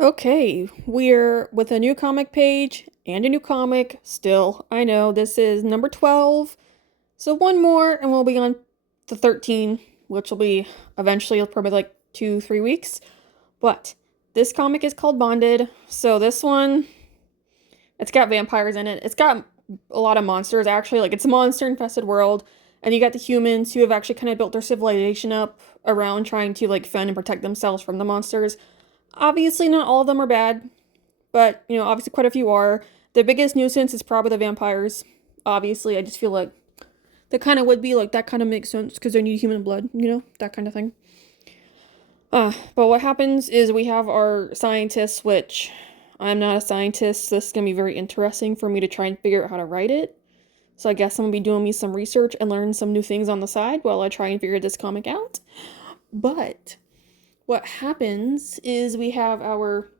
Okay, we're with a new comic page and a new comic still. I know this is number 12, so one more and we'll be on the 13, which will be eventually probably like 2, 3 weeks. But this comic is called Bonded, so this one, it's got vampires in it. It's got a lot of monsters actually, like it's a monster infested world, and you got the humans who have actually kind of built their civilization up around trying to like fend and protect themselves from the monsters. Obviously, not all of them are bad, but obviously quite a few are. The biggest nuisance is probably the vampires. Obviously, I just feel like that kind of would be like that kind of makes sense because they need human blood, that kind of thing. But what happens is we have our scientists, which I'm not a scientist, so this is gonna be very interesting for me to try and figure out how to write it. So I guess I'm gonna be doing me some research and learn some new things on the side while I try and figure this comic out. But what happens is we have our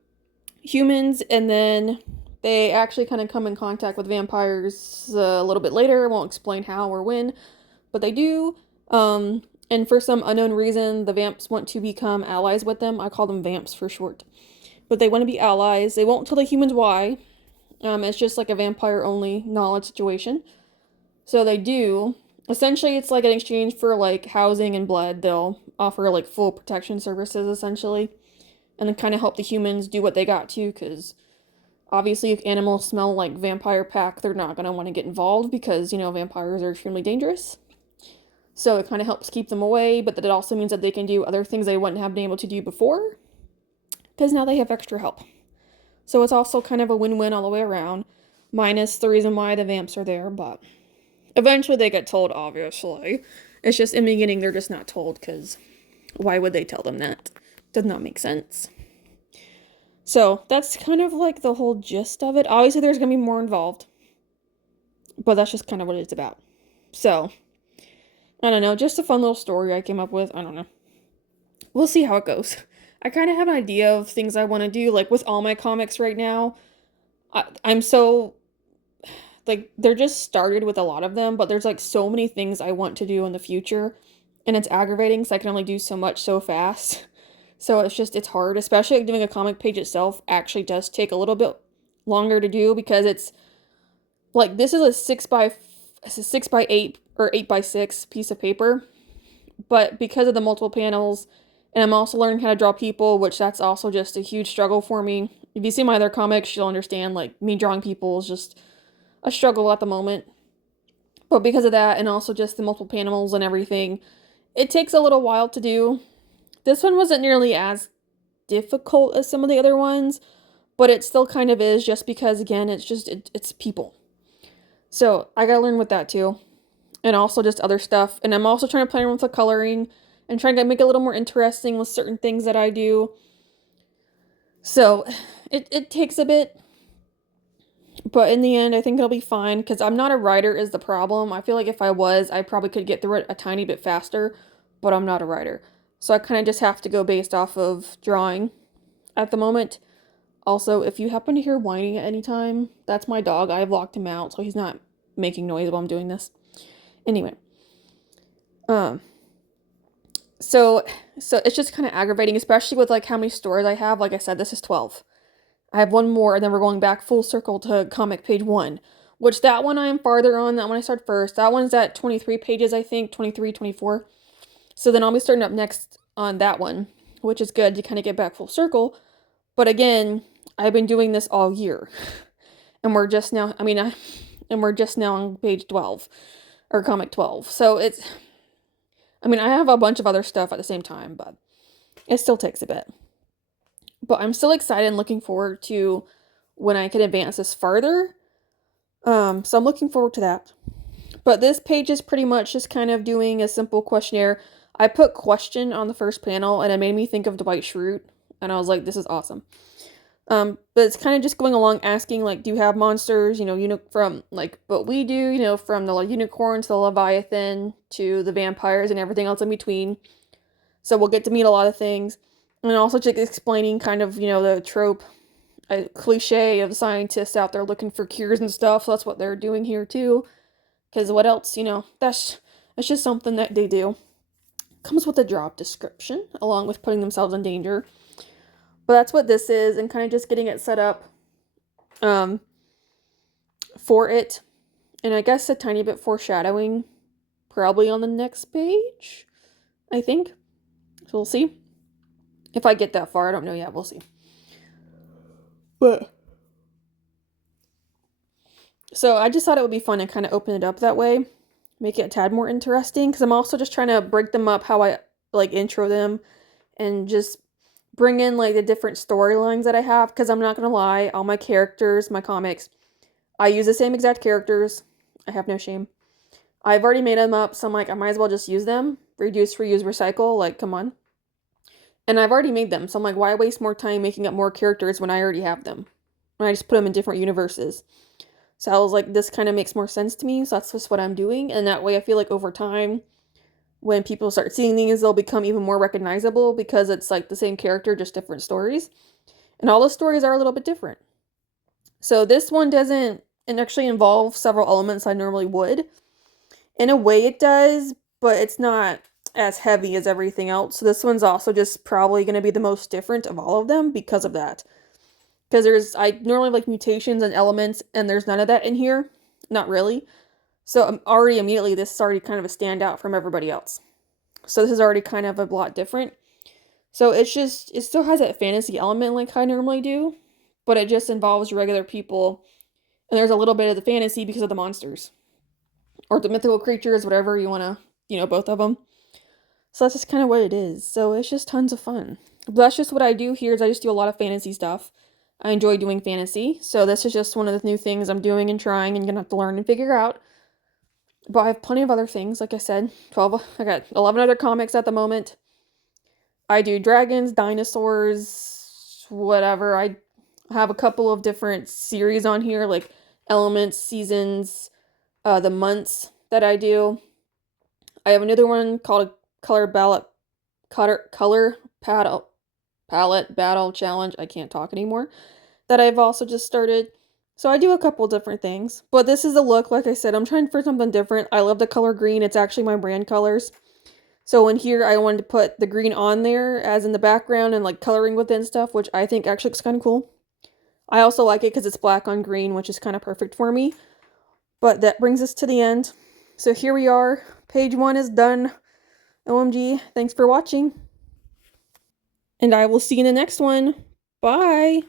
humans, and then they actually kind of come in contact with vampires a little bit later. I won't explain how or when, but they do. And for some unknown reason, the vamps want to become allies with them. I call them vamps for short. But they want to be allies. They won't tell the humans why. It's just like a vampire only knowledge situation. So they do. Essentially, it's like an exchange for like housing and blood. They'll offer like full protection services essentially, and then kind of help the humans do what they got to because obviously, if animals smell like vampire pack, they're not going to want to get involved because, vampires are extremely dangerous. So it kind of helps keep them away, but that it also means that they can do other things they wouldn't have been able to do before because now they have extra help. So it's also kind of a win win all the way around, minus the reason why the vamps are there, but eventually they get told, obviously. It's just in the beginning, they're just not told because why would they tell them that? Does not make sense. So that's kind of like the whole gist of it. Obviously, there's going to be more involved, but that's just kind of what it's about. So, I don't know, just a fun little story I came up with. I don't know. We'll see how it goes. I kind of have an idea of things I want to do, like with all my comics right now. I'm so, like, they're just started with a lot of them, but there's like so many things I want to do in the future, and it's aggravating because I can only do so much so fast. So it's hard, especially like doing a comic page itself actually does take a little bit longer to do because it's like this is a 6 by 8 or 8 by 6 piece of paper, but because of the multiple panels, and I'm also learning how to draw people, which that's also just a huge struggle for me. If you see my other comics, you'll understand like me drawing people is just a struggle at the moment. But because of that, and also just the multiple panels and everything, it takes a little while to do. This one wasn't nearly as difficult as some of the other ones, but it still kind of is just because again, it's people. So I gotta learn with that too, and also just other stuff. And I'm also trying to play around with the coloring and trying to make it a little more interesting with certain things that I do. So it takes a bit, but in the end, I think it'll be fine because I'm not a writer is the problem. I feel like if I was, I probably could get through it a tiny bit faster, but I'm not a writer. So I kind of just have to go based off of drawing at the moment. Also, if you happen to hear whining at any time, that's my dog. I've locked him out, so he's not making noise while I'm doing this. Anyway, um, so so it's just kind of aggravating, especially with like how many stories I have. Like I said, this is 12. I have one more, and then we're going back full circle to comic page one, which that one I am farther on. That one I start first. That one's at 23 pages, I think, 23, 24. So then I'll be starting up next on that one, which is good to kind of get back full circle. But again, I've been doing this all year, and we're just now. And we're just now on page 12 or comic 12. So I have a bunch of other stuff at the same time, but it still takes a bit. But I'm still excited and looking forward to when I can advance this farther. So I'm looking forward to that. But this page is pretty much just kind of doing a simple questionnaire. I put question on the first panel and it made me think of Dwight Schrute. And I was like, this is awesome. But it's kind of just going along asking, like, do you have monsters? From like what we do, from the unicorn to the Leviathan to the vampires and everything else in between. So we'll get to meet a lot of things. And also just explaining kind of, the trope, a cliche of scientists out there looking for cures and stuff. So that's what they're doing here too. Because what else, that's just something that they do. Comes with a job description, along with putting themselves in danger. But that's what this is, and kind of just getting it set up for it. And I guess a tiny bit foreshadowing probably on the next page, I think. So we'll see. If I get that far, I don't know yet. We'll see. But so I just thought it would be fun to kind of open it up that way, make it a tad more interesting, because I'm also just trying to break them up how I like intro them and just bring in like the different storylines that I have, because I'm not gonna lie, all my characters, my comics, I use the same exact characters. I have no shame. I've already made them up, so I'm like, I might as well just use them. Reduce, reuse, recycle, like, come on. And I've already made them, so I'm like, why waste more time making up more characters when I already have them? When I just put them in different universes. So I was like, this kind of makes more sense to me, so that's just what I'm doing. And that way I feel like over time, when people start seeing these, they'll become even more recognizable because it's like the same character, just different stories. And all the stories are a little bit different. So this one doesn't actually involve several elements I normally would. In a way it does, but it's not as heavy as everything else. So this one's also just probably going to be the most different of all of them because of that. Because I normally like mutations and elements, and there's none of that in here. Not really. So I'm already immediately, this is already kind of a standout from everybody else. So this is already kind of a lot different. So it's just, it still has that fantasy element like I normally do, but it just involves regular people. And there's a little bit of the fantasy because of the monsters. Or the mythical creatures, whatever you want to, both of them. So that's just kind of what it is. So it's just tons of fun. But that's just what I do here is I just do a lot of fantasy stuff. I enjoy doing fantasy. So this is just one of the new things I'm doing and trying and gonna have to learn and figure out. But I have plenty of other things, like I said. I got 11 other comics at the moment. I do dragons, dinosaurs, whatever. I have a couple of different series on here, like elements, seasons, the months that I do. I have another one called color palette battle challenge. I can't talk anymore. That I've also just started. So I do a couple different things. But this is the look, like I said, I'm trying for something different. I love the color green. It's actually my brand colors. So in here, I wanted to put the green on there as in the background and like coloring within stuff, which I think actually looks kind of cool. I also like it because it's black on green, which is kind of perfect for me. But that brings us to the end. So here we are. Page 1 is done. OMG, thanks for watching. And I will see you in the next one. Bye!